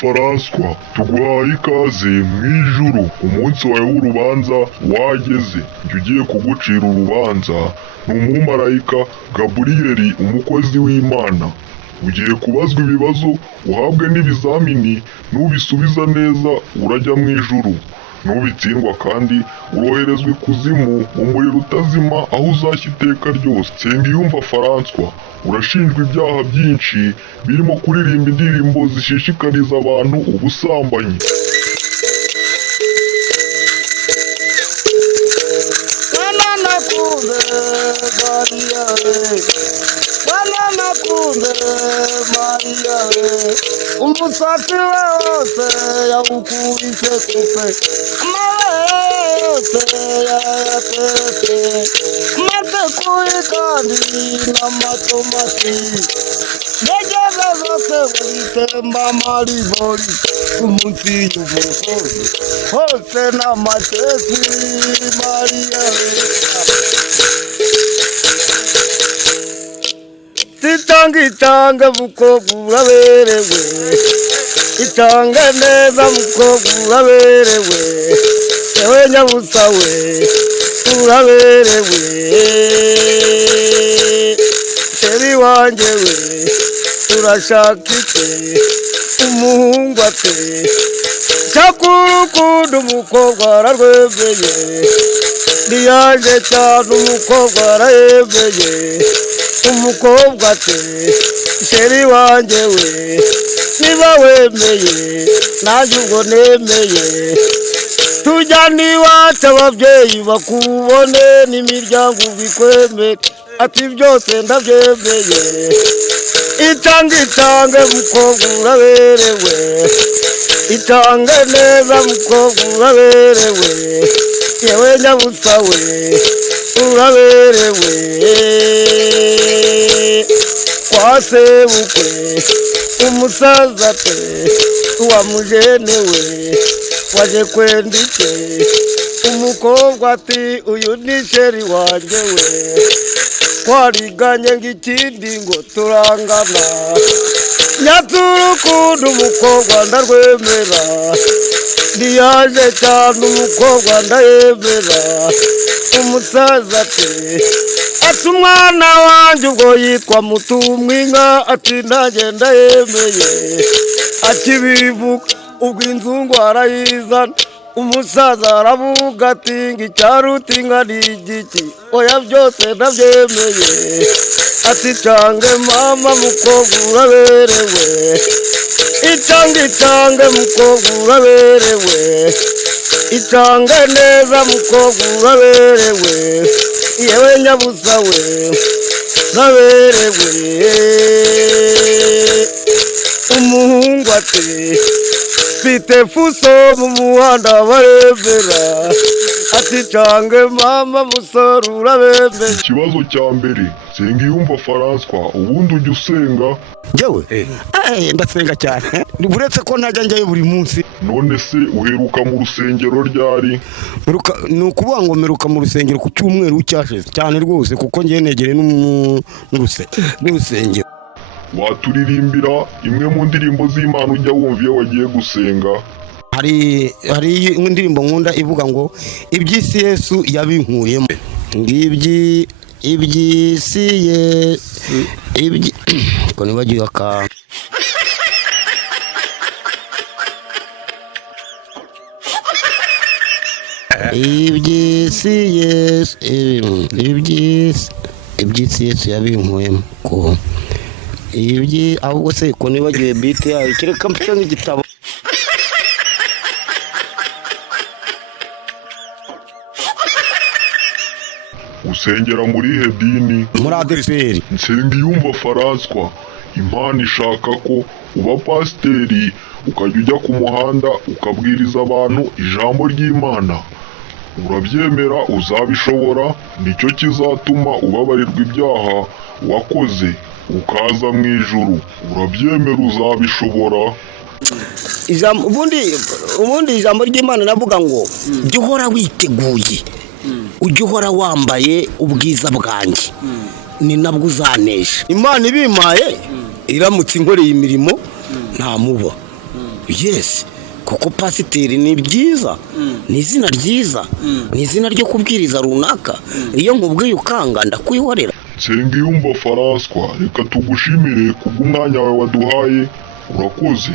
Faranswa tuguhaye ikaze mu ijuru. Umunsi wawe w'urubanza wageze, njye ugiye kugucira urubanza ni umumarayika Gaburiyeli, umukozi w'Imana. Ugiye kubazwa ibibazo uhabwe n'ibizamini, nubisubiza neza urajya mu ijuru, nubitsindwa kandi uroherezwa ikuzimu mu muriro utazima, aho uzashya iteka ryose. Nsengiyumva Faranswa urashinjwa ibyaha byinshi birimo kuririmba indirimbo zishishikariza abantu ubusambanyi. Umusatsi wose yawukubise kupe, amabere yose yayatetse, maze kuri kandi n'amatomati, negeze zose buritemba amaribori, umunsi y'umusozi hose n'amatesi. Mariya itanga mukobwa uraberewe, itanga neza mukobwa uraberewe, yewe nyabusa we uraberewe, teri wanjye we turashaka iki umuhungu ate, cyakuru umukobwa ararwebeye, ndiyaje cyane umukobwa arayebeye, umukobwa ate sheri wanjye we, niba wemeye nanjye ubwo nemeye, tujyane iwacu ababyeyi bakubone n'imiryango bikwemere, ati byose ndabyemeye. Itange mukobwa uraberewe, itange neza mukobwa uraberewe, yewe nyabusa we uraberewe, kwa sebukwe umusaza pe wamujenewe, waje kwenda ike umukobwa ati uyu ni sheri wanjye we, twariganye ng'ikindi ngo turangana, nyaturukundo umukobwa ndarwemera, ndiyaje cyane umukobwa ndayemera, umusaza ati umwana wanjye ubwo yitwa Mutumwinka, ati nanjye ndayemeye, akibivuga ubwo inzungu arayizana, umusaza aravuga ati ng'icyaruta inka ni igiki, oya byose ndabyemeye, ati cange mama mukobwa uraberewe, itange mukobwa uraberewe, itange neza mukobwa uraberewe, yewe nyabusa we uraberewe, umuhungu ati mfite fuso mu muhanda barebera, ati cange mama musore urabemeye. Ikibazo cya mbere, Nsengiyumva Faranswa ubundi ujya usenga? Jewe ndasenga cyane, uretse ko ntajya njyayo buri munsi. None se uheruka mu rusengero ryari? Ni ukuvuga ngo mperuka mu rusengero ku cyumweru cyashize cyane rwose, kuko ngiye negere n'urusengero. Waturirimbira imwe mu ndirimbo z'Imana ujya wumva iyo wagiye gusenga? Hari indirimbo nkunda ivuga ngo iby'isi Yesu yabinkuyemo, iby'isi Yesu ko nibagiwe akantu. Iby'isi Yesu Yesu yabinkuyemo ko ahubwo se ko nibagiwe beat yayo, kereka mfite nk'igitabo. Usengera muri he dini? Muri ADEPR. Nsengiyumva Faranswa, Imana ishaka ko uba pasiteri ukajya ujya ku muhanda ukabwiriza abantu ijambo ry'Imana. Urabyemera? Uzabishobora? Nicyo kizatuma ubabarirwa ibyaha wakoze ukaza mu ijuru. Urabyemera? Uzabishobora? ubundi ijambo ry'Imana navuga ngo jya uhora witeguye, ujya uhora wambaye ubwiza bwanjye, ni nabwo uzanesha. Imana ibimaye iramutse inkoreye imirimo nta muba, yes kuko pasiteri ni byiza ni izina ryiza ni izina ryo kubwiriza runaka iyo nkubwiye ukanga ndakwihorera. Nsengiyumva François, reka tugushimire kubw'umwanya wawe waduhaye, urakoze.